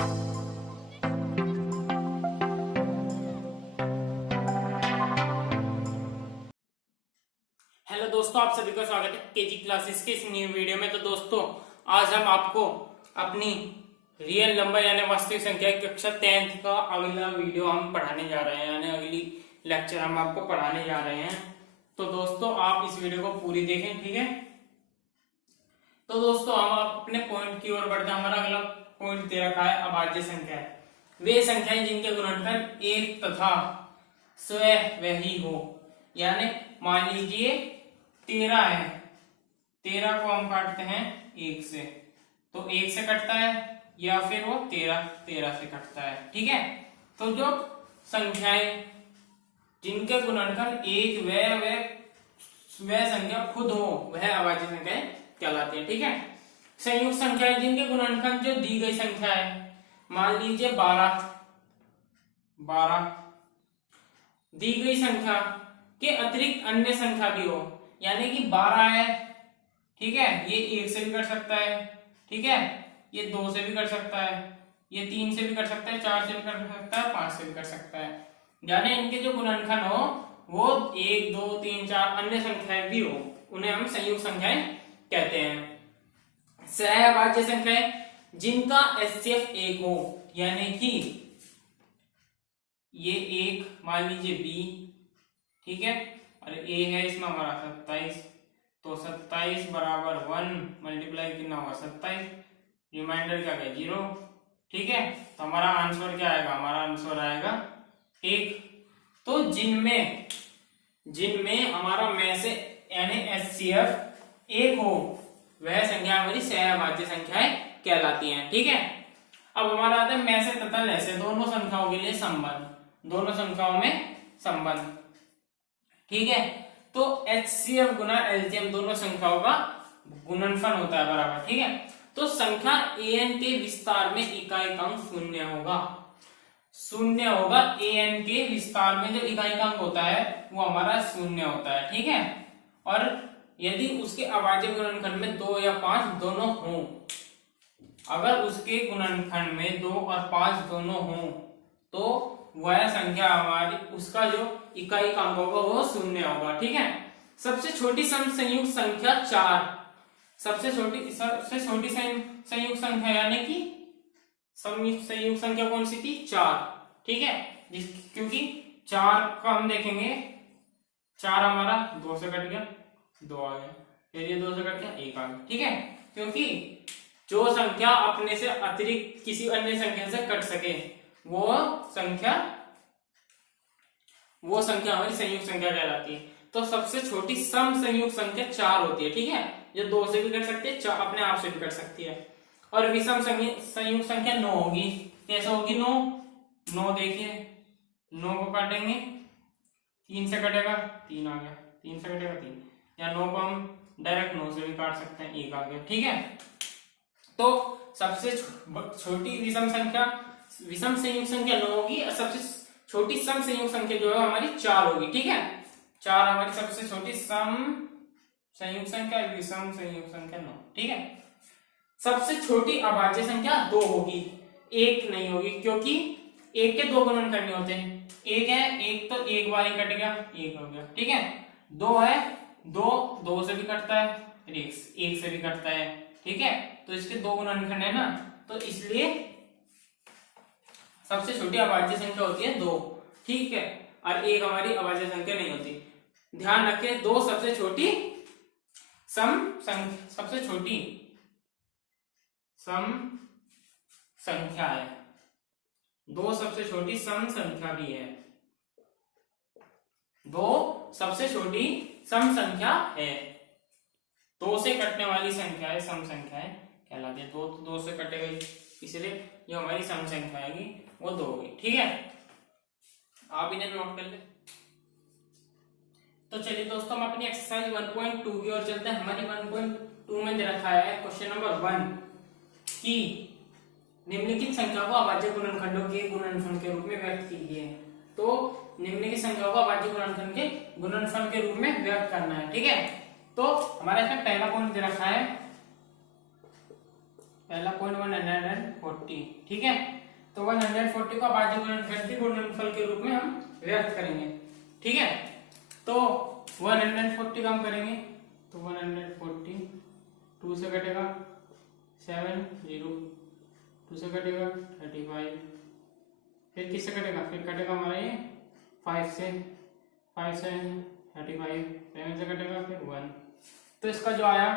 Hello दोस्तों, आप सभी का स्वागत है केजी क्लासेस के इस न्यू वीडियो में। तो दोस्तों, आज हम आपको अपनी रियल नंबर यानी वास्तविक संख्या की कक्षा 10th का अगला वीडियो हम पढ़ाने जा रहे हैं, यानी अगली लेक्चर हम आपको पढ़ाने जा रहे हैं। तो दोस्तों, आप इस वीडियो को पूरी देखें, ठीक है। तो दोस्तों, हम अपने पॉइंट की ओर बढ़ते हैं। हमारा अगला पॉइंट दे रखा है अभाज्य संख्या। वे संख्याएं जिनके गुणनखंड एक तथा स्ववही हो, यानी मान लीजिए 13 है, 13 को हम काटते हैं 1 से, तो 1 से कटता है, या फिर वो 13 से कटता है, ठीक है। तो जो संख्याएं जिनके गुणनखंड एक वह संख्या खुद हो, वह अभाज्य संख्याएं कहलाती है, ठीक है। संयुक्त संख्याएं जिनके गुणनखंड जो दी गई संख्या है, मान लीजिए 12 दी गई संख्या के अतिरिक्त अन्य संख्या भी हो, यानी कि 12 है, ठीक है, ये 1 से भी कर सकता है, ठीक है, ये 2 से भी कर सकता है, ये 3 से भी कर सकता है, 4 से भी कर सकता है, 5 से भी कर सकता है। यानी इनके जो गुणनखंड हो वो 1, 2, 3, 4 अन्य संख्याएं भी हो, उन्हें हम संयुक्त संख्याएं कहते हैं। सहअभाज्य संख्याएं जिनका एचसीएफ 1 हो, यानी कि ये 1 मान लीजिए b, ठीक है, और a है इसमें हमारा 27, तो 27 बराबर 1 मल्टीप्लाई कितना होगा 27, रिमाइंडर क्या है 0, ठीक है। तो हमारा आंसर क्या आएगा, हमारा आंसर आएगा 1। तो जिनमें हमारा में से यानी एचसीएफ 1 हो, वह संख्या हमारी सहअभाज्य संख्याएं कहलाती हैं, ठीक है। अब हमारा आता है में से तथा ले से, दोनों संख्याओं के लिए संबंध, दोनों संख्याओं में संबंध, ठीक है। तो एचसीएफ गुना एलसीएम दोनों संख्याओं का गुणनफल होता है बराबर, ठीक है। तो संख्या an के विस्तार में इकाईकांक शून्य होगा। an के विस्तार में जो इकाईकांक होता है वो हमारा शून्य होता है, ठीक है। और यदि उसके अभाज्य गुणनखंड में 2 या 5 दोनों हो, अगर उसके गुणनखंड में 2 और 5 दोनों हो, तो वह संख्या हमारी, उसका जो इकाईकांक होगा वो शून्य होगा, ठीक है। सबसे छोटी संयुक्त संख्या 4, सबसे छोटी संयुक्त संख्या यानी कि संयुक्त संख्या कौन सी थी 4, ठीक है। क्योंकि 4 का हम देखेंगे, 4 हमारा 2 से कट गया, 2 आ गया, फिर ये 2 से कट गया 1 आ गया, ठीक है। क्योंकि जो संख्या अपने से अतिरिक्त किसी अन्य संख्या से कट सके वो संख्या हमारी संयुक्त संख्या कहलाती है। तो सबसे छोटी सम संयुक्त संख्या 4 होती है, ठीक है, जो 2 से भी कट सकती है, अपने आप से भी कट सकती है। और विषम संयुक्त संख्या 9 होगी। कैसे होगी 9 देखिए, 9 को काटेंगे, 3 से कटेगा 3 आ गया, 3 से कटेगा 3, या 9 को हम डायरेक्ट 9 से भी काट सकते हैं, 1 आ गया, ठीक है। तो सबसे छोटी विषम संयुक्त संख्या 9 होगी, और सबसे छोटी सम संयुक्त संख्या जो है हमारी 4 होगी, ठीक है। 4 हमारी सबसे छोटी सम संयुक्त संख्या, विषम संयुक्त संख्या 9, ठीक है। सबसे छोटी अभाज्य संख्या 2 होगी, 1 नहीं होगी, क्योंकि 1 के 2 गुणनखंड नहीं होते हैं। 1 है, 1 तो 1 बार ही कट गया, 1 हो गया, ठीक है। 2 है, 2 से भी कटता है, 1 से भी कटता है, ठीक है। तो इसके 2 गुणनखंड है ना, तो इसलिए सबसे छोटी अभाज्य संख्या होती है 2, ठीक है। और 1 हमारी अभाज्य संख्या नहीं होती। ध्यान रखें, 2 सबसे छोटी सबसे छोटी सम संख्या है, 2 सबसे छोटी सम संख्या भी है, 2 सबसे छोटी सम संख्या है। 2 से कटने वाली संख्या है सम संख्या है कहलाती है। 2 से कटेगा, इसलिए जो हमारी सम संख्या आएगी वो 2 होगी, ठीक है। आप इन्हें नोट कर ले। तो चलिए दोस्तों, हम अपनी एक्सरसाइज 1.2 की ओर चलते हैं। हमारी 1.2 में दे रखा है क्वेश्चन नंबर 1 कि निम्नलिखित संख्या को अभाज्य गुणनखंडों के गुणनफल के रूप में व्यक्त कीजिए। तो निम्नलिखित संख्या को अभाज्य गुणनखंड के गुणनफल के रूप में व्यक्त करना है, ठीक है। तो हमारा इसमें पहला पॉइंट दे रखा है पहला पॉइंट 140, ठीक है। तो 140 को अभाज्य गुणनखंड के गुणनफल के रूप में हम व्यक्त करेंगे, ठीक है। तो 140 का हम करेंगे तो 140 2 से कटेगा 7 0, 2 से कटेगा 35, फिर किससे कटेगा, फिर कटेगा हमारा ये 5 से 35, 7 से कटेगा फिर 1। तो इसका जो आया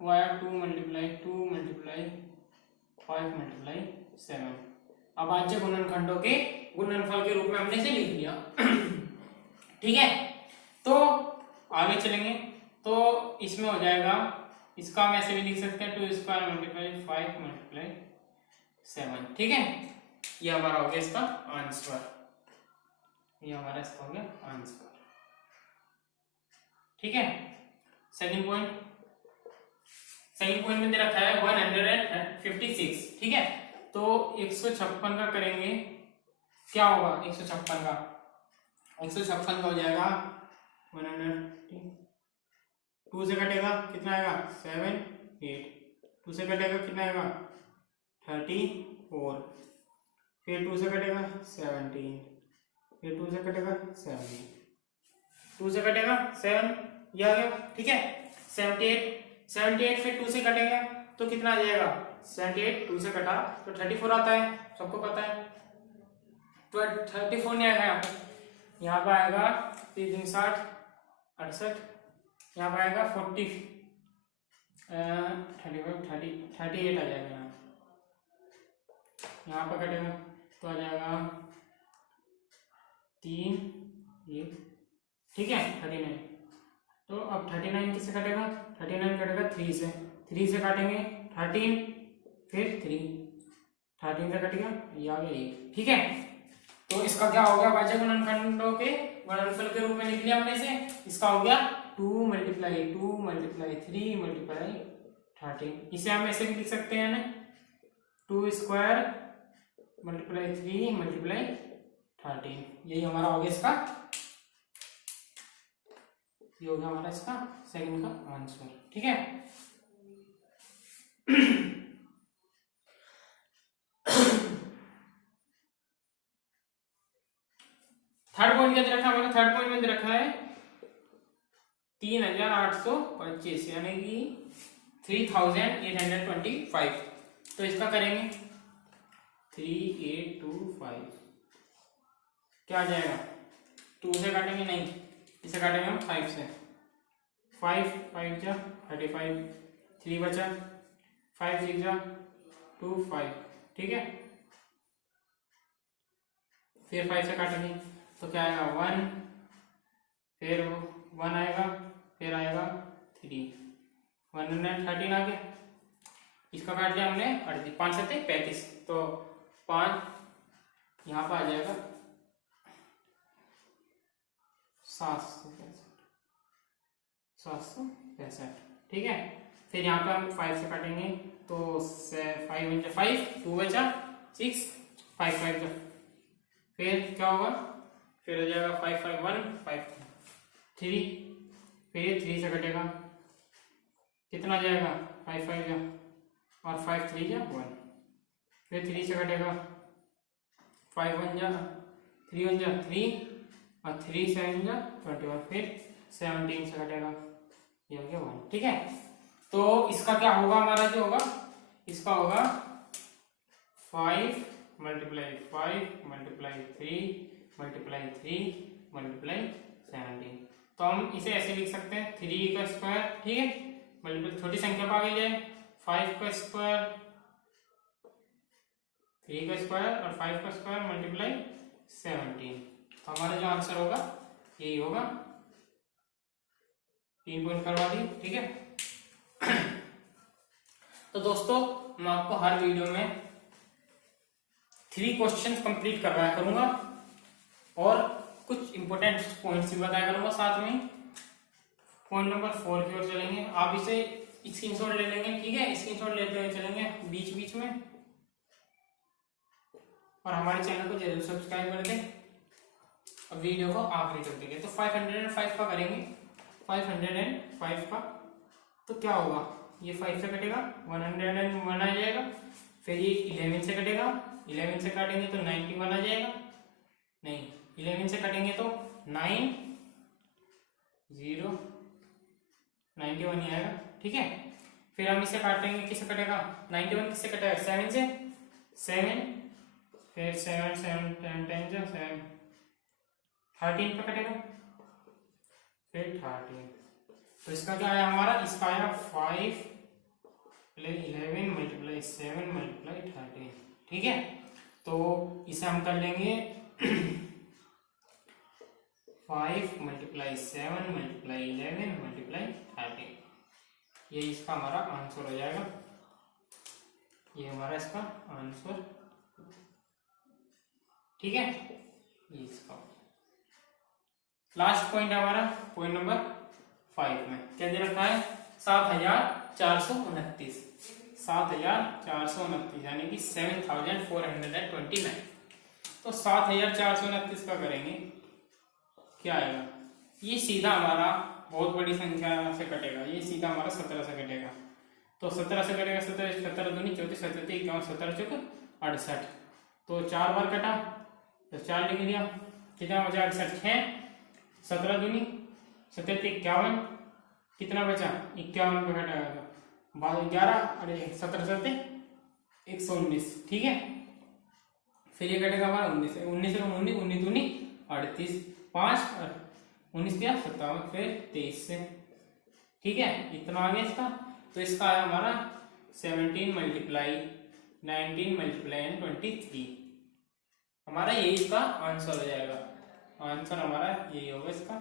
वो आया 2 मल्टीप्लाई 5 मल्टीप्लाई 7। अभाज्य गुणनखंडों के गुणनफल के रूप में हमने इसे लिख लिया ठीक है। तो आगे चलेंगे तो इसमें हो जाएगा, इसका हम ऐसे भी लिख सकते हैं 2 स्क्वायर मल्टीप्लाई 5 मल्टीप्लाई 7, ठीक है। ये हमारा हो गया इसका आंसर, ये हमारा इसका हो गया आंसर, ठीक है। सेकंड पॉइंट में दे रखा है 156, ठीक है। तो 156 का करेंगे, क्या होगा 156 का, 156 का हो जाएगा 100, 2 से कटेगा कितना आएगा 7 8, 2 से कटेगा कितना आएगा 34, फिर 2 से कटेगा 17, फिर 2 से कटेगा 7, 2 से कटेगा 7, ये आ गया, ठीक है। 78 फिर 2 से कटेगा तो कितना आ जाएगा 78, 2 से कटा तो 34 आता है, सबको पता है। तो 34 नहीं आएगा यहाँ पे आएगा 3 60 68, यहाँ पे आएगा 40 35 38 आ जाएगा, यहाँ पे कटेगा तो आ जाएगा 3 1, ठीक है 39। तो अब 39 किससे कटेगा, 39 कटेगा 3 से, 3 से काटेंगे 13, फिर 3, 13 से कटेगा ये आ गया 1, ठीक है। तो इसका क्या हो गया, अभाज्य गुणनखंडों के गुणनफल के रूप में लिख लिया हमने इसे। इसका हो गया 2 मल्टीप्लाई 3 मल्टीप्लाई 13। इसे हम ऐसे भी लिख सकते हैं ना 2 स्क्वायर मल्टीप्लाई 3 मल्टीप्लाई 13। यही हमारा हो गया इसका, ये हो गया हमारा इसका सेकंड का आंसर, ठीक है। थर्ड पॉइंट क्या दे रखा है हमारा, थर्ड पॉइंट में दे रखा है 3825 यानी कि 3825। तो इसका करेंगे 3825, क्या आ जाएगा 2 से काटेंगे नहीं, इसे काटेंगे हम 5 से, 5 5 जा 35, 3 बचा 5 6 जा 2 5, ठीक है। फिर 5 से काटेंगे तो क्या आएगा 1, फिर 1 आएगा, फिर आएगा 3, 113 आ गया। इसका काट लिया हमने 5 से 35, तो 5 यहाँ पर आ जाएगा 765, ठीक है। फिर यहाँ पे हम 5 से काटेंगे तो 5 बचा 5, 2 बचा 6, 5 5 का, फिर क्या होगा, फिर हो जाएगा 5 5 1 5 3, फिर ये 3 से कटेगा कितना आ जाएगा 5 5 जा और 5 3 जा 1, फिर 3 से कटेगा 5 1 जा 3 1 जा 3 और 3 7 जा 21, फिर 17 से कटेगा ये हो गया 1, ठीक है। तो इसका क्या होगा, हमारा जो होगा इसका होगा 5 मल्टीप्लाई 5 मल्टीप्लाई 3 मल्टीप्लाई 3 मल्टीप्लाई 17। तो हम इसे ऐसे लिख सकते हैं 3 का स्क्वायर, ठीक है, मल्टीप्लाई छोटी संख्या पर आगे जाए 5 का स्क्वायर 3 का स्क्वायर और 5 का स्क्वायर मल्टीप्लाई 17। तो हमारा जो आंसर होगा यही होगा, 3 पॉइंट करवा दी, ठीक है। तो दोस्तों मैं आपको हर वीडियो में 3 क्वेश्चन कंप्लीट करवाया करूंगा और कुछ इंपॉर्टेंट पॉइंट्स भी बताया करूंगा साथ में। पॉइंट नंबर 4 की ओर चलेंगे, आप इसे स्क्रीनशॉट ले लेंगे, ठीक है, स्क्रीनशॉट लेते हुए चलेंगे बीच बीच में, और हमारे चैनल को जरूर सब्सक्राइब कर दें और वीडियो को आखिरी तक देखें। तो 505 का करेंगे, 505 का तो क्या होगा ये 5 से कटेगा 101 आ जाएगा। फिर ये 11 से कटेगा, 11 से काटेंगे तो 91 आ जाएगा, नहीं 11 से कटेंगे तो 9 0 91 ही आएगा। ठीक है, फिर हम इसे काटेंगे, किससे कटेगा 91 किससे कटेगा 7 से, 7 फिर 7 7 10 10 जा 7 13 पे कटेगा, फिर 13। तो इसका क्या आया हमारा, इसका आया 5 प्लस 11 मल्टीप्लाई 7 मल्टीप्लाई 13। ठीक है, तो इसे हम कर लेंगे 5 मल्टीप्लाई 7 मल्टीप्लाई 11 मल्टीप्लाई 13। ये इसका हमारा आंसर हो जाएगा, ये हमारा इसका आंसर। ठीक है, ये इसका लास्ट पॉइंट है हमारा, पॉइंट नंबर 5 में क्या दे रखा है 7429, 7429 यानी कि 7429। तो 7429 का करेंगे क्या आएगा, ये सीधा हमारा बहुत बड़ी संख्या से कटेगा, ये सीधा हमारा 17 से कटेगा। तो 17 से कटेगा, 17 दूनी 34 37 51 17 चौक 68, तो 4 बार कटा तो 4 लिख दिया, कितना बचा 68 है, 17 दूनी 37 51, कितना बचा 51 पे घटाएगा 11, अरे 17 7 119। ठीक है, फिर ये कटेगा हमारा 19 से 19 19 दूनी 38, 5 और 19 दिया 57, फिर 23 से। ठीक है, इतना आ गया इसका। तो इसका आया हमारा 17 मल्टीप्लाई 19 मल्टीप्लाई 23, हमारा यही इसका आंसर हो जाएगा, आंसर हमारा यही होगा इसका।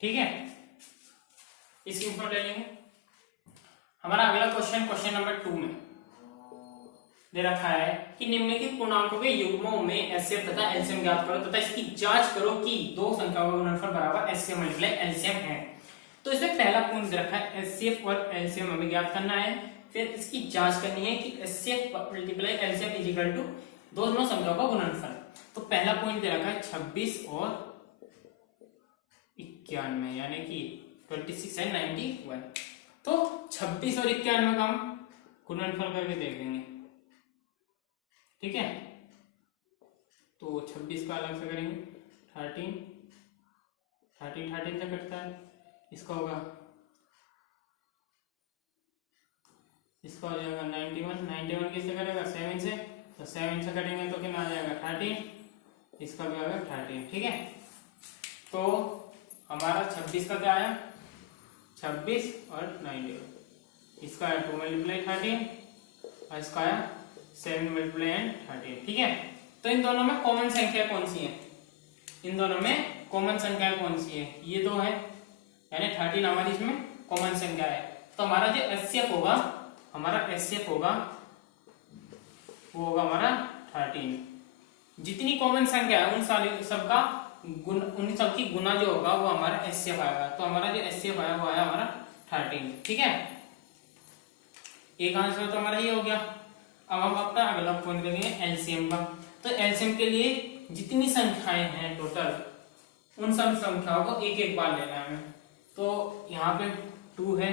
ठीक है, इसकी इंफो ले लेंगे। हमारा अगला क्वेश्चन, क्वेश्चन नंबर 2 में दे रखा है कि निम्नलिखित पूर्णांकों के युग्मों में एचसीएफ तथा एलसीएम ज्ञात करो तथा इसकी जांच करो कि दो संख्याओं का गुणनफल बराबर एचसीएफ मल्टीप्लाई एलसीएम है। तो इसमें पहला पॉइंट दे रखा है एचसीएफ और एलसीएम हमें ज्ञात करना है, फिर इसकी जांच करनी है कि HCF multiply LCM is equal to दोनों संख्याओं का गुणनफल। तो पहला पॉइंट दे रखा है 26 और 91 यानी कि 26 एंड 91। तो 26 और 91 का हम गुणनफल करके देख लेंगे। ठीक है, तो 26 का अलग से करेंगे 13 से कटता है, इसका होगा, इसका हो जाएगा 91 किससे करेगा 7 से, तो 7 से कटेंगे तो कितना आ जाएगा 13, इसका भी आएगा 13। ठीक है, तो हमारा 26 का क्या आया 26 और 91, इसका आया 2 मल्टीप्लाई 13 और इसका आया 7 मल्टीप्लाई 13। ठीक है, तो इन दोनों में कॉमन संख्या कौन सी है, इन दोनों में कॉमन संख्या कौन सी है, ये दो है, यानी 13 हमारी इसमें कॉमन संख्या है। तो हमारा जो एचसीएफ होगा, हमारा एचसीएफ होगा वो होगा हमारा 13। जितनी कॉमन संख्या है उन सबका उन सब की गुना जो होगा वो हमारा एचसीएफ आएगा। तो हमारा जो एचसीएफ आया वो आया हमारा 13। ठीक है, एक आंसर तो हमारा ये हो गया। अब हम अपना अगला पॉइंट करेंगे एलसीएम का। तो एलसीएम के लिए जितनी संख्याएं हैं टोटल, उन सब संख्याओं को एक एक बार लेना है हमें। तो यहाँ पे 2 है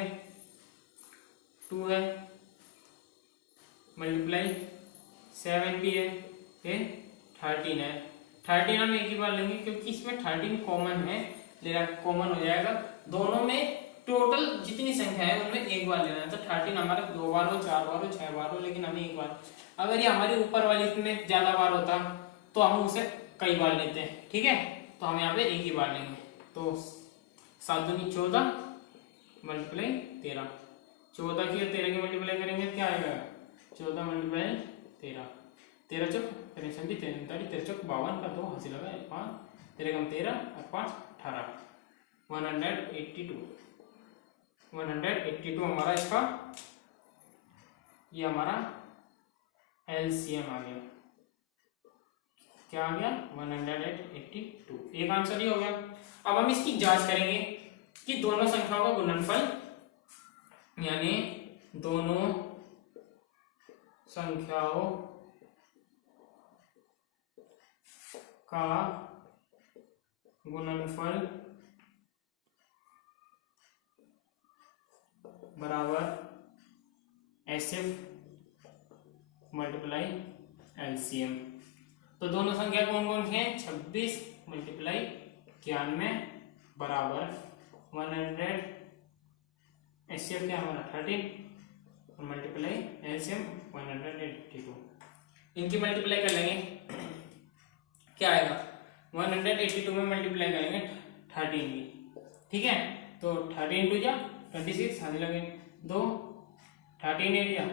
मल्टीप्लाई 7 भी है, फिर 13 है। 13 हम एक ही बार लेंगे क्योंकि इसमें 13 कॉमन है, लेना कॉमन हो जाएगा। दोनों में टोटल जितनी संख्या है उनमें एक बार लेना है। तो 13 हमारा 2 बार हो, 4 बार हो, 6 बार हो, लेकिन हमें एक बार। अगर ये हमारे ऊपर वाली में ज्यादा बार होता तो हम उसे कई बार लेते हैं। ठीक है, तो हम यहाँ पे एक ही बार लेंगे। तो 7 दूनी 14 मल्टीप्लाई 13, 14 की 13 की मल्टीप्लाई करेंगे क्या आएगा 14 मल्टीप्लाई 13, 13 चौक 43 43 चौक 52 का 2 हंसी लगा 5 13 कम 13 और 5 18, 182 हमारा इसका, ये हमारा एलसीएम आ गया। क्या आ गया 182, एक आंसर ही हो गया। अब हम इसकी जांच करेंगे कि दोनों संख्याओं का गुणनफल, यानी दोनों संख्याओं का गुणनफल बराबर HCF मल्टीप्लाई LCM। तो दोनों संख्या कौन कौन सी है? 26 मल्टीप्लाई 91 बराबर 100। HCF क्या हमारा 13 और मल्टीप्लाई LCM 182। इनकी मल्टीप्लाई कर लेंगे, क्या आएगा? 182 में मल्टीप्लाई करेंगे 13 की, ठीक है। तो 13 टू जा 26 आने लगे 2, 13 एरिया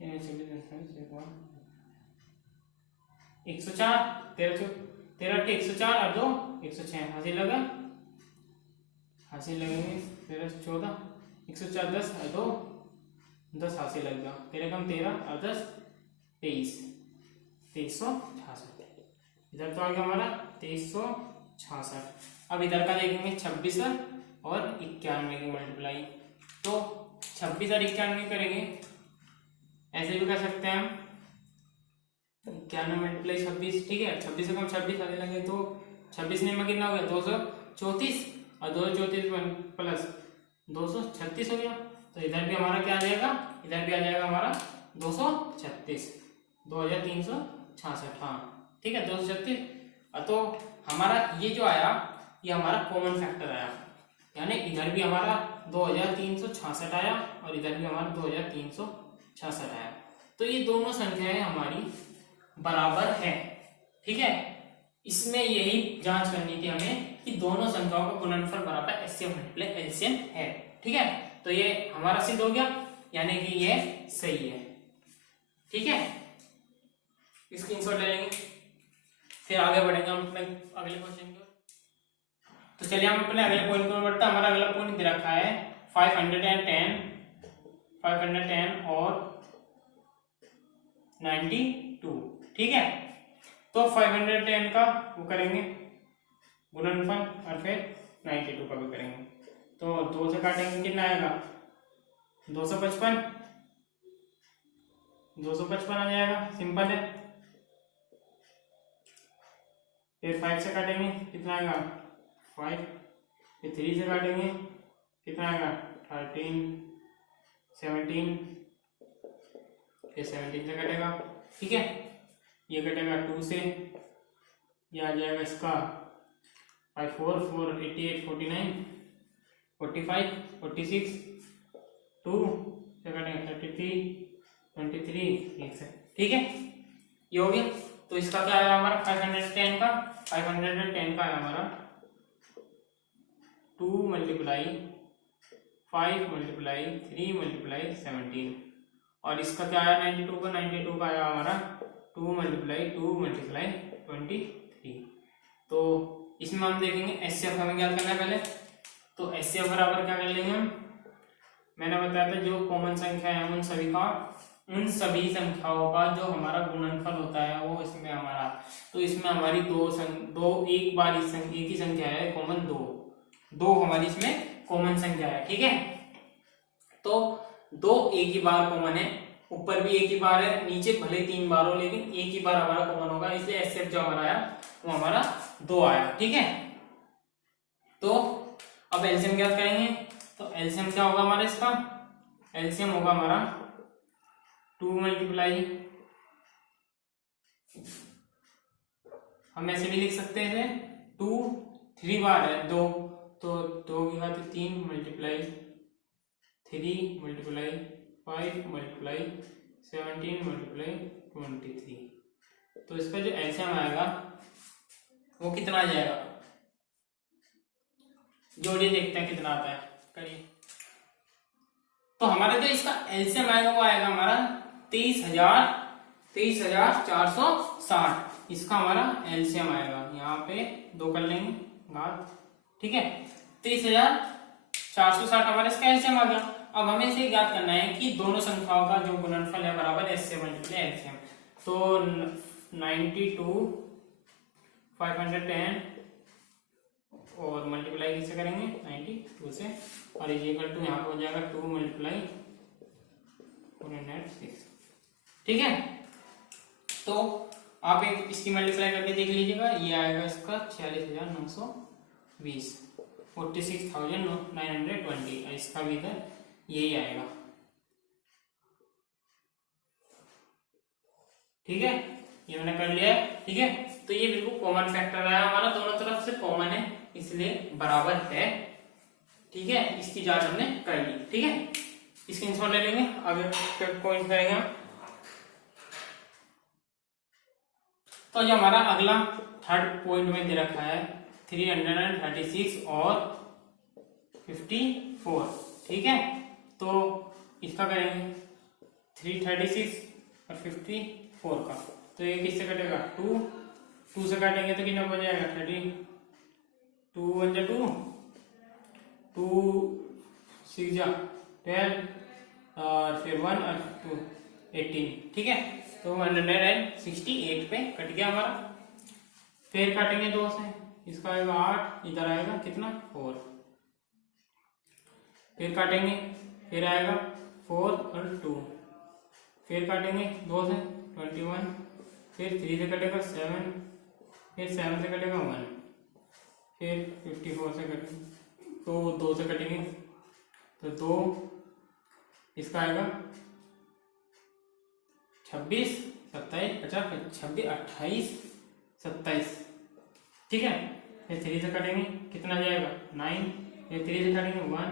104, 13 104 और 2 106 हासिल लगा, हासिल लगेंगे 13 14 104 10 और 2 10 हासिल लग गया, 13 कम 13 और 10 23 2366। इधर तो आ गया हमारा 2366। अब इधर का देखेंगे 26 और 91 की मल्टीप्लाई। तो 26 और 91 करेंगे, ऐसे भी कर सकते हैं हम, 91 मल्टीप्लाई 26, ठीक है। 26 से कम 26 आने लगे तो 26 में कितना हो गया? 234 और 234 प्लस 236 हो गया। तो इधर भी हमारा क्या आ जाएगा? इधर भी आ जाएगा हमारा 236, 2366, हाँ ठीक है 236। तो हमारा ये जो आया ये हमारा कॉमन फैक्टर आया, यानी इधर भी हमारा 2366 आया और इधर भी हमारा 2366 आया। तो ये दोनों संख्याएं हमारी बराबर है, ठीक है। इसमें यही जांच करनी थी हमें कि दोनों संख्याओं का गुणनफल बराबर HCF मल्टीप्लाई LCM है, ठीक है। तो ये हमारा सिद्ध हो गया, यानी कि ये सही है, ठीक है। स्क्रीनशॉट ले लेंगे, फिर आगे बढ़ेंगे हम अपने अगले क्वेश्चन की। तो चलिए हम अपने अगले पॉइंट को बढ़ते हैं। हमारा अगला पॉइंट दे रखा है 510 और 92, ठीक है। तो 510 का वो करेंगे गुणनफल और फिर 92 का भी करेंगे। तो 2 से काटेंगे कितना आएगा? 255 आ जाएगा, सिंपल है। फिर 5 से काटेंगे कितना आएगा? 5। फिर 3 से काटेंगे कितना आएगा? 13 17। फिर 17 से कटेगा, ठीक है। ये कटेगा 2 से, ये आ जाएगा इसका 5 4 4 88 49 45 46। 2 से कटेंगे 33 23 1 से, ठीक है। ये हो गया। तो इसका क्या आया हमारा? 510 का आया हमारा 2 मल्टीप्लाई 5 मल्टीप्लाई 3 मल्टीप्लाई 17। और इसका क्या आया? 92 का आया हमारा 2 मल्टीप्लाई 23। तो इसमें हम देखेंगे HCF हमें क्या करना है पहले। तो HCF बराबर क्या कर लेंगे हम? मैंने बताया था जो कॉमन संख्या है उन सभी संख्याओं का जो हमारा गुणनफल होता है वो इसमें हमारा, तो इसमें हमारी एक ही संख्या है कॉमन, दो हमारी इसमें कॉमन संख्या है, ठीक है। तो 2 एक ही बार कॉमन है, ऊपर भी एक ही बार है, नीचे भले 3 बार हो लेकिन एक ही बार हमारा कॉमन होगा, इसलिए HCF जो हमारा आया वो हमारा 2 आया, ठीक है। तो अब LCM ज्ञात करेंगे। तो LCM क्या होगा हमारा? इसका LCM होगा हमारा 2 मल्टीप्लाई, हम ऐसे भी लिख सकते हैं 2 3 बार है 2, तो 2 की घात 3 मल्टीप्लाई 3 मल्टीप्लाई 5 मल्टीप्लाई 17 मल्टीप्लाई 23। तो इसका जो LCM आएगा वो कितना आ जाएगा? जोड़िए, देखते हैं कितना आता है, करिए। तो हमारा जो इसका LCM आएगा वो आएगा हमारा 23,460। इसका हमारा LCM आएगा, यहाँ पे 2 कर लेंगे घात, ठीक है। 23,460 हमारा इसका LCM आ गया। अब हमें इसे ज्ञात करना है कि दोनों संख्याओं का जो गुणनफल है बराबर HCF मल्टीप्लाई LCM। तो 92 510 और मल्टीप्लाई किससे करेंगे? 92 से, और इज इक्वल टू यहाँ पे हो जाएगा 2 मल्टीप्लाई 406, ठीक है। तो आप एक इसकी मल्टीप्लाई करके देख लीजिएगा, ये आएगा इसका 46,920 46,920। इसका भी इधर यही आएगा। ठीक है, ये मैंने कर लिया है। ठीक है, तो ये बिल्कुल कॉमन फैक्टर आया हमारा, दोनों तरफ से कॉमन है इसलिए बराबर है। ठीक है, इसकी जांच हमने कर ली। ठीक है, स्क्रीनशॉट ले लेंगे, आगे पॉइंट करेंगे। तो जो हमारा अगला थर्ड पॉइंट में दे रखा है 336 और 54। ठीक है, तो इसका करेंगे 336 और 54 का, तो ये किससे कटेगा 2 से काटेंगे तो कितना हो जाएगा 30, 2 1 जा 2, 2 6 जा 12 और फिर 1 और 2 18। ठीक है, तो 168 पे कट गया हमारा। फिर काटेंगे 2 से, इसका आएगा 8, इधर आएगा कितना 4। फिर काटेंगे, फिर आएगा 4 और 2। फिर काटेंगे 2 से 21, फिर 3 से कटेगा 7, फिर 7 से कटेगा 1, फिर 54 से कटेंगे तो 2 से कटेंगे तो 2, इसका आएगा 26 27 50 26 28 27। ठीक है, फिर 3 से कटेंगे कितना जाएगा 9, फिर 3 से कटेंगे 1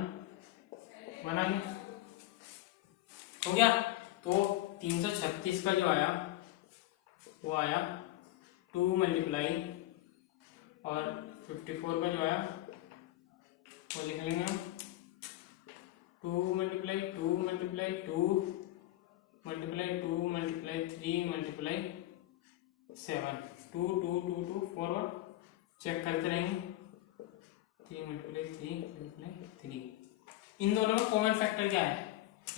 आ गया, हो गया। तो 336 का जो आया वो आया 2 मल्टीप्लाई और 54 का जो आया वो लिख लेंगे हम 2 multiply 2 multiply 2 multiply 2 multiply 3 multiply 7, 2 2 2 2 4 और चेक करते रहेंगे 3 मल्टीप्लाई 3 मल्टीप्लाई 3। इन दोनों में कॉमन फैक्टर क्या है,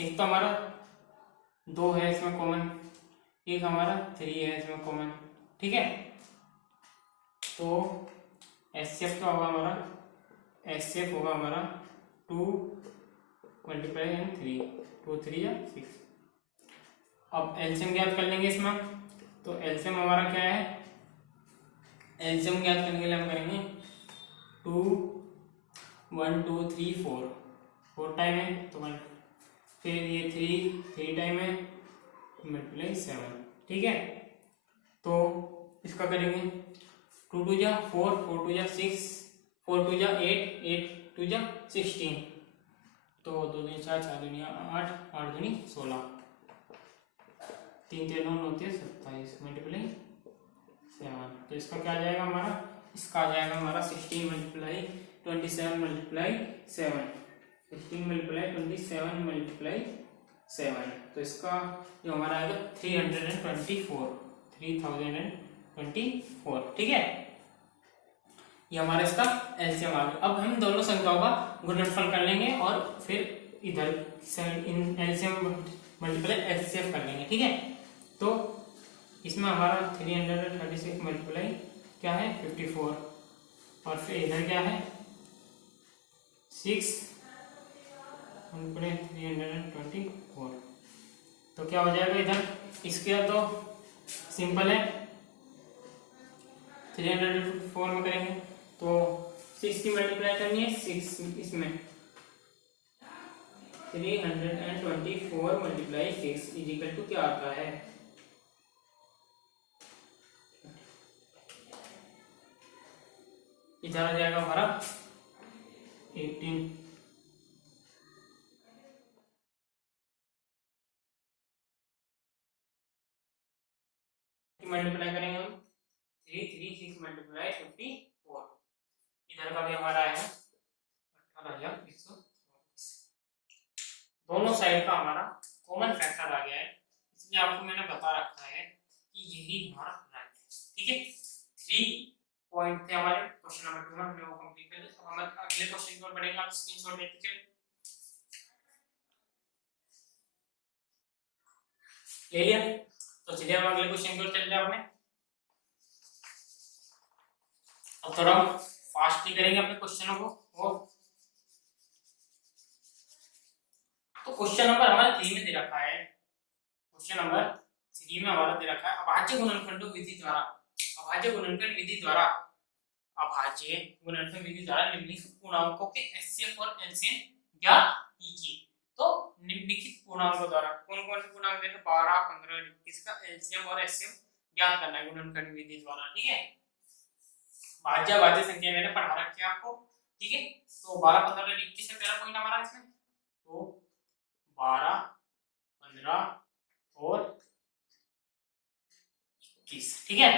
एक तो हमारा 2 है इसमें कॉमन, एक हमारा 3 है इसमें कॉमन। ठीक है, तो एचसीएफ क्या होगा हमारा, एचसीएफ होगा हमारा 2 मल्टीप्लाई एंड 3, 2 3 या 6। अब एलसीएम ज्ञात कर लेंगे इसमें, तो एलसीएम हमारा क्या है, एलसीएम ज्ञात करने के लिए हम करेंगे 2 1 2 3 4 टाइम है तो 1, फिर ये 3 टाइम है मल्टीप्लाई 7। ठीक है, तो इसका करेंगे 2 2 जा 4 4 2 जा 6 4 2 जा 8 8 2 जा 16, तो 2 दूनी 4 4 दूनी 8 8 दूनी 16, 3 3 9 9 27 मल्टीप्लाई 7। तो इसका क्या आ जाएगा हमारा, इसका आ जाएगा हमारा 16 मल्टीप्लाई 27 मल्टीप्लाई 7, 16 मल्टीप्लाई 27 मल्टीप्लाई 7। तो इसका जो हमारा आएगा 324। ठीक है, ये हमारा इसका एलसीएम आ गया। अब हम दोनों संख्याओं का गुणनफल कर लेंगे और फिर इधर एलसीएम मल्टीप्लाई एचसीएफ कर लेंगे। ठीक है, तो इसमें हमारा 336 मल्टीप्लाई क्या है 54 और फिर इधर क्या है 6 मल्टीप्लाई 324, तो क्या हो जाएगा इधर, इसके तो सिंपल है 304 में करेंगे तो 6 की मल्टीप्लाई करनी है 6 इसमें 324 मल्टीप्लाई 6 इज इक्वल टू क्या आता है, इधर आ जाएगा हमारा 18। मल्टीप्लाई करेंगे हम 336 मल्टीप्लाई 54, इधर का भी हमारा आएगा 18,124। दोनों साइड का हमारा कॉमन फैक्टर आ गया है, इसलिए आपको मैंने बता रखा है कि यही हमारा राइट है। ठीक है, 3 पॉइंट थे हमारे क्वेश्चन नंबर 2 में, हमने वो कंप्लीट कर लिया। अब हम अगले क्वेश्चन की ओर बढ़ेंगे, आप स्क्रीनशॉट ले लीजिए, ले लिया। तो चलिए हम अगले क्वेश्चन की ओर चल जाए अपने। अब थोड़ा फास्टली करेंगे अपने क्वेश्चनों को। तो क्वेश्चन नंबर हमारा 3 में दे रखा है, क्वेश्चन नंबर 3 में हमारा दे रखा है अभाज्य गुणनखंड विधि द्वारा, अभाज्य गुणनखंड विधि द्वारा, अभाज्य गुणनखंड विधि द्वारा निम्नलिखित पूर्णांकों के एचसीएफ और एलसीएम ज्ञात कीजिए। तो तो निम्नलिखित पूर्णांकों द्वारा कौन कौन से पूर्णांक देखे 12, 15, 21 का एलसीएम और एचसीएफ ज्ञात करना है गुणनखंड विधि द्वारा। ठीक है, भाज्य भाज्य संख्या मैंने पढ़ा रखी है आपको। ठीक है, तो 12, 15, 21 से पहला पॉइंट हमारा इसमें तो 12, 15 और 21। ठीक है,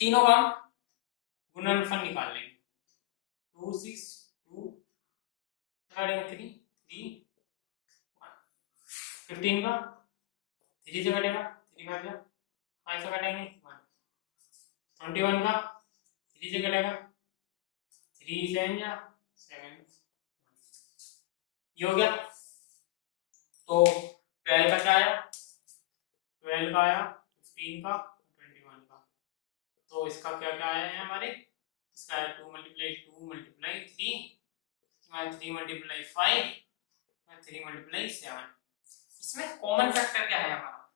तीनों का गुणनफल निकाल लेंगे। 2, 6, 2 3, 3 15 का 3 से कटेगा 3 5 जा 5 से कटेंगे 1। 21 का 3 से कटेगा 3 7 जा 7। ये हो गया। तो 12 का क्या आया, 12 का आया, 15 का, 21 का। तो इसका क्या क्या आया है हमारे, इसका आया 2 मल्टीप्लाई 2 मल्टीप्लाई 3, 3 मल्टीप्लाई 5, 3 मल्टीप्लाई 7। इसमें कॉमन फैक्टर क्या है हमारा,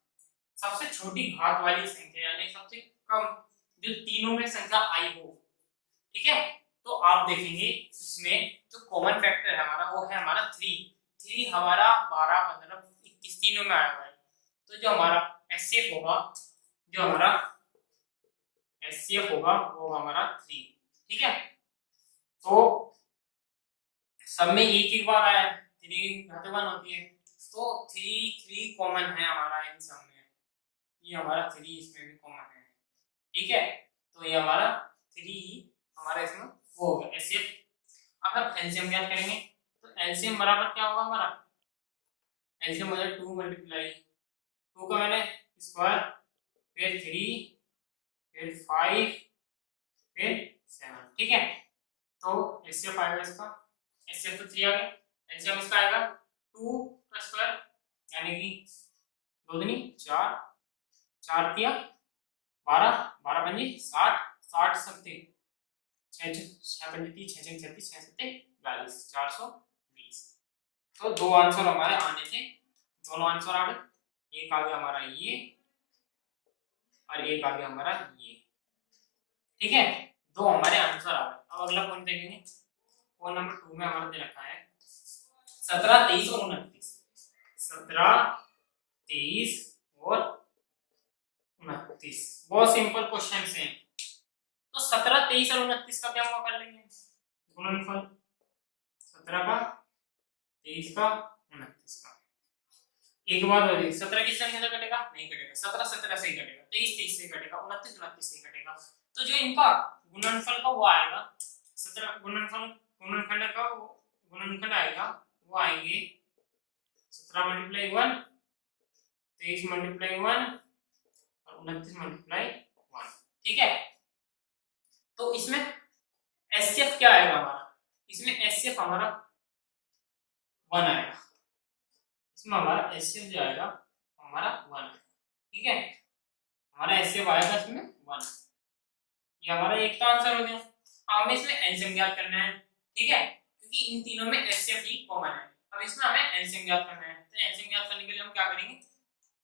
सबसे छोटी घात वाली संख्या यानी सबसे कम जो तीनों में संख्या आई हो। ठीक है, तो आप देखेंगे इसमें जो कॉमन फैक्टर है हमारा वो है हमारा 3 हमारा 12, 15, 21 तीनों में आया हुआ है। तो जो हमारा एचसीएफ होगा, जो हमारा एचसीएफ होगा वो हमारा 3। ठीक है, तो सब में एक बार आया, 3 घातांक होती है, तो 3 कॉमन है हमारा इन सब में, ये हमारा 3 इसमें भी कॉमन है। ठीक है, तो ये हमारा 3 हमारा इसमें वो होगा एचसीएफ। अब हम एलसीएम ज्ञात करेंगे, तो एलसीएम बराबर क्या होगा हमारा, एलसीएम हो जाएगा 2 मल्टीप्लाई 2 का मैंने स्क्वायर, फिर 3, फिर 5, फिर 7। ठीक है, तो एचसीएफ आएगा इसका, एचसीएफ तो 3 आ गया, एलसीएम इसका आएगा 2 का स्क्वायर यानी कि 2 दूनी 4, 4 तिया 12, 12 पंजे 60, 60 सत्ते 6 6 पंजे 30, 6 6 36, 6 सत्ते 42, 420। तो दो आंसर हमारे आने थे, दोनों आंसर आ गए। एक आ गया हमारा ये और एक आ गया हमारा ये। ठीक है, दो हमारे आंसर आ गए। अब अगला पॉइंट देखेंगे, पॉइंट नंबर 2 में हमारा दे रखा है 17, 23 और 29। 17, 23 और 29 बहुत सिंपल क्वेश्चन है। तो 17, 23 और 29 का क्या कर लेंगे गुणनफल, 17 का, 23 का, 29 का। एक बात हो रही, 17 किस संख्या से कटेगा, नहीं कटेगा, 17 17 से ही कटेगा, 23 23 से कटेगा, 29 29 से ही कटेगा। तो जो इनका गुणनफल का वो आएगा 17 गुणनफल गुणनखंड का गुणनखंड आएगा वो आएंगे 17 मल्टीप्लाई 1, 23 मल्टीप्लाई 1 और 29 मल्टीप्लाई 1। ठीक है, तो इसमें एचसीएफ क्या आएगा हमारा, इसमें एचसीएफ हमारा 1 आएगा, इसमें हमारा एचसीएफ जो आएगा हमारा 1 है। ठीक है, हमारा एचसीएफ आएगा इसमें 1, ये हमारा एक का आंसर हो गया। अब हमें इसमें एलसीएम ज्ञात करना है। ठीक है, क्योंकि इन तीनों में एचसीएफ ही कॉमन है। अब इसमें हमें एलसीएम ज्ञात करना है, तो एलसीएम ज्ञात करने के लिए हम क्या करेंगे,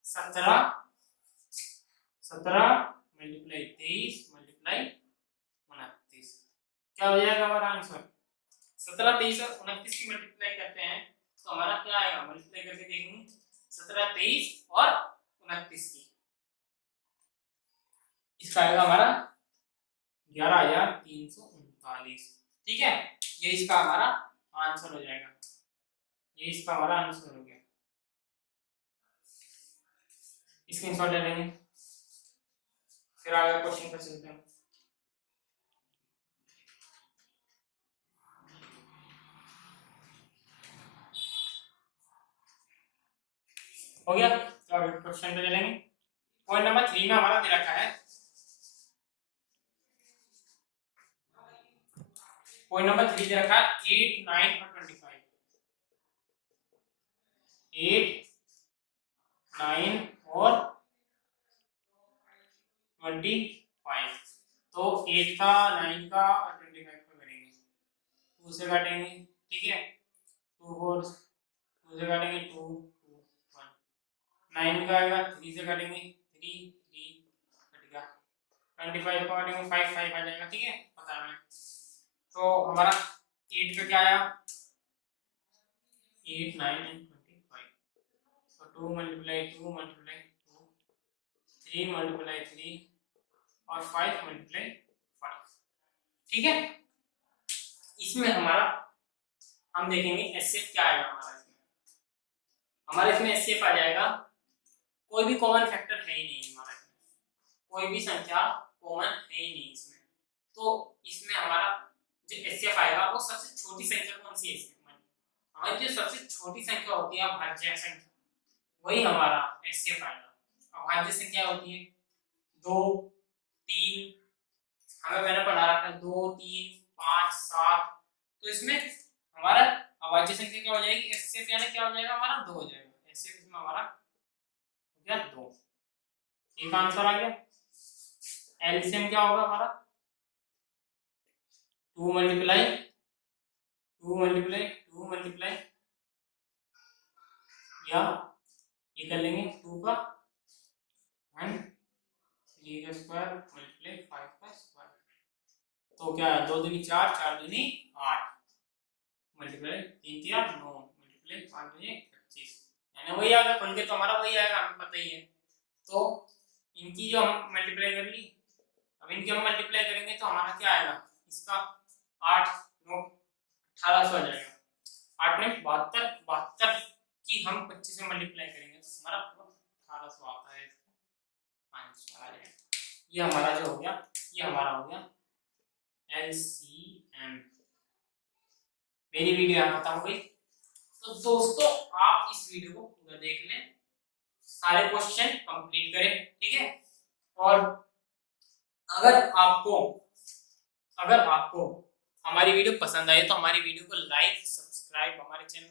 17 मल्टीप्लाई 23 मल्टीप्लाई 29 क्या हो जाएगा हमारा आंसर। 17, 23 और 29 की मल्टीप्लाई करते हैं तो हमारा क्या आएगा, मल्टीप्लाई करके देखेंगे 17, 23 और 29 की, इसका आएगा हमारा 11,339। ठीक है, ये इसका हमारा आंसर हो जाएगा, ये इसका हमारा आंसर हो गया। स्क्रीनशॉट ले लेंगे, फिर आगे क्वेश्चन पर चलते हैं। हो गया, तो आगे क्वेश्चन पे चलेंगे। पॉइंट नंबर 3 में हमारा दे रखा है, पॉइंट नंबर 3 दे रखा है 8, 9 और 25। 8, 9 और 25। तो 8 का, 9 का और 25 का करेंगे, 2 से काटेंगे। ठीक है, 2 4 2 से काटेंगे 2 2 1। 9 का आएगा 3 से काटेंगे 3 3 कट गया। 25 का काटेंगे 5 5 आ जाएगा। ठीक है, पता है। तो हमारा 8 का क्या आया, 8 9 and 25, so 2 multiply 2 multiply 2, 3 multiply 3 और 5 multiply 5, ठीक है। इसमें हमारा हम देखेंगे एचसीएफ क्या आएगा हमारा इसमें एचसीएफ आ जाएगा, कोई भी कॉमन फैक्टर है ही नहीं हमारा इसमें, कोई भी संख्या कॉमन है ही नहीं इसमें, तो इसमें हमारा जो एचसीएफ आएगा वो सबसे छोटी संख्या कौन सी है इसमें, हमारी जो सबसे छोटी संख्या होती है अभाज्य संख्या, वही हमारा एचसीएफ आएगा। अभाज्य संख्या होती है 2 3, हमें मैंने पढ़ा रखा है 2 3 5 7, तो इसमें हमारा अभाज्य संख्या क्या हो जाएगी, एचसीएफ यानी क्या हो जाएगा हमारा 2 हो जाएगा, एचसीएफ इसमें हमारा क्या 2, एक आंसर आ गया। एलसीएम क्या होगा हमारा 2 मल्टीप्लाई 2 मल्टीप्लाई 2 मल्टीप्लाई, या ये कर लेंगे 2 का एंड 3 का स्क्वायर मल्टीप्लाई 5 का स्क्वायर, तो क्या है 2 दूनी 4 4 दूनी 8 मल्टीप्लाई 3 3 9 मल्टीप्लाई 5 दूनी 25, यानी वही आएगा, खुल के तो हमारा वही आएगा, हमें पता ही है। तो इनकी जो हम मल्टीप्लाई कर ली, अब इनकी हम मल्टीप्लाई करेंगे तो हमारा क्या आएगा, इसका 8 9 1800 आ जाएगा, 8 में 72 72 की हम 25 से मल्टीप्लाई करेंगे तो हमारा 1800 आता है, आंसर आ जाएगा। ये हमारा जो हो गया, ये हमारा हो गया एलसीएम। मेरी वीडियो यहाँ खत्म हो गई, तो दोस्तों आप इस वीडियो को पूरा देख लें, सारे क्वेश्चन कंप्लीट करें, ठीक है। और अगर आपको हमारी वीडियो पसंद आए तो हमारी वीडियो को लाइक सब्सक्राइब, हमारे चैनल